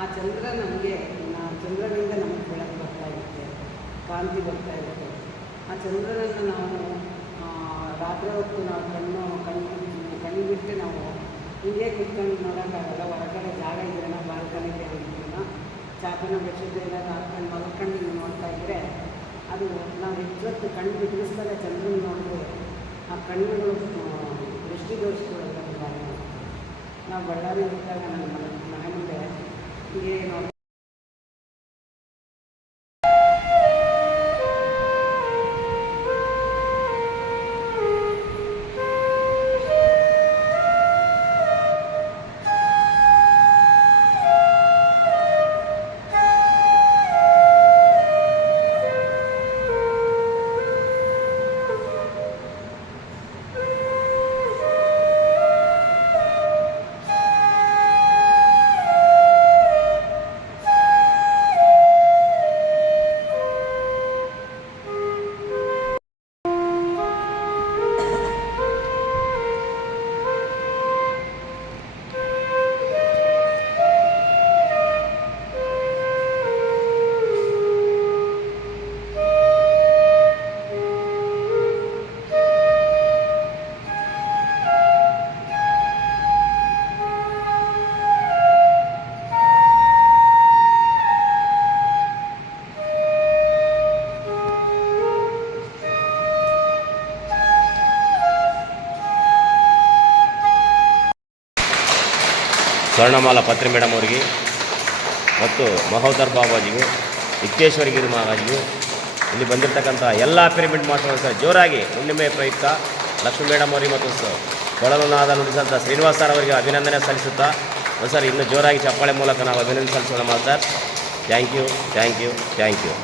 ಆ ಚಂದ್ರ ನಮಗೆ ಚಂದ್ರನಿಂದ ನಮಗೆ ಬೆಳಕು ಬರ್ತಾ ಇರುತ್ತೆ, ಕಾಂತಿ ಬರ್ತಾ ಇರುತ್ತೆ. ಆ ಚಂದ್ರನನ್ನು ನಾವು ರಾತ್ರಿ ಹೊತ್ತು ನಾವು ಕಣ್ಣು ಬಿಟ್ಟು ನಾವು ಹಿಂಗೆ ಕುತ್ಕೊಂಡು ನೋಡೋಕ್ಕಾಗಲ್ಲ. ಹೊರಗಡೆ ಜಾಗ ಇದ್ರೆ ನಾವು ಬಾಲ್ಕನಿಗೆ ಹೋಗ್ತೀವಿ, ಚಾಪನ ಬೆಡ್ಶೀಟ್ ಎಲ್ಲ ಹಾಕೊಂಡು ಮಲ್ಕೊಂಡು ನೋಡ್ತಾ ಇದ್ದರೆ ಅದು ನಾವು ಹೆಚ್ಚೊತ್ತು ಕಣ್ಣು ಬಿಡಿಸ್ದಾಗ ಚಂದ್ರನ ನೋಡಿದ್ರೆ ಆ ಕಣ್ಣುಗಳು ದೃಷ್ಟಿ ದೋಷಗಳೆಲ್ಲ ನಿವಾರಣೆ ಮಾಡ್ತೀವಿ. ನಾವು ಬಳ್ಳಾರಿ ಇದ್ದಾಗ ನನ್ನ ಮನೆ ಮುಂದೆ ಹೀಗೆ ನೋಡಿ ಸ್ವರ್ಣಮಾಲಾ ಪತ್ರಿ ಮೇಡಮ್ ಅವರಿಗೆ ಮತ್ತು ಮಹೋದರ್ ಬಾಬಾಜಿಗೂ, ವಿಶ್ವೇಶ್ವರಗಿರಿ ಮಹಾರಾಜಿಗೂ, ಇಲ್ಲಿ ಬಂದಿರತಕ್ಕಂಥ ಎಲ್ಲ ಪಿರಮಿಡ್ ಮಾಸ್ಟರ್ ಸರ್ ಜೋರಾಗಿ ಹುಣ್ಣಿಮೆ ಪ್ರಯುಕ್ತ ಲಕ್ಷ್ಮೀ ಮೇಡಮ್ ಅವರಿಗೆ ಮತ್ತು ಕೊಳಲನಾದ ನುಡಿಸಂಥ ಶ್ರೀನಿವಾಸ್ ಸರ್ ಅವರಿಗೆ ಅಭಿನಂದನೆ ಸಲ್ಲಿಸುತ್ತಾ ಸರ್ ಇನ್ನೂ ಜೋರಾಗಿ ಚಪ್ಪಾಳೆ ಮೂಲಕ ನಾವು ಅಭಿನಂದನೆ ಸಲ್ಲಿಸೋಣ ಮಾಸ್ಟರ್. Thank you.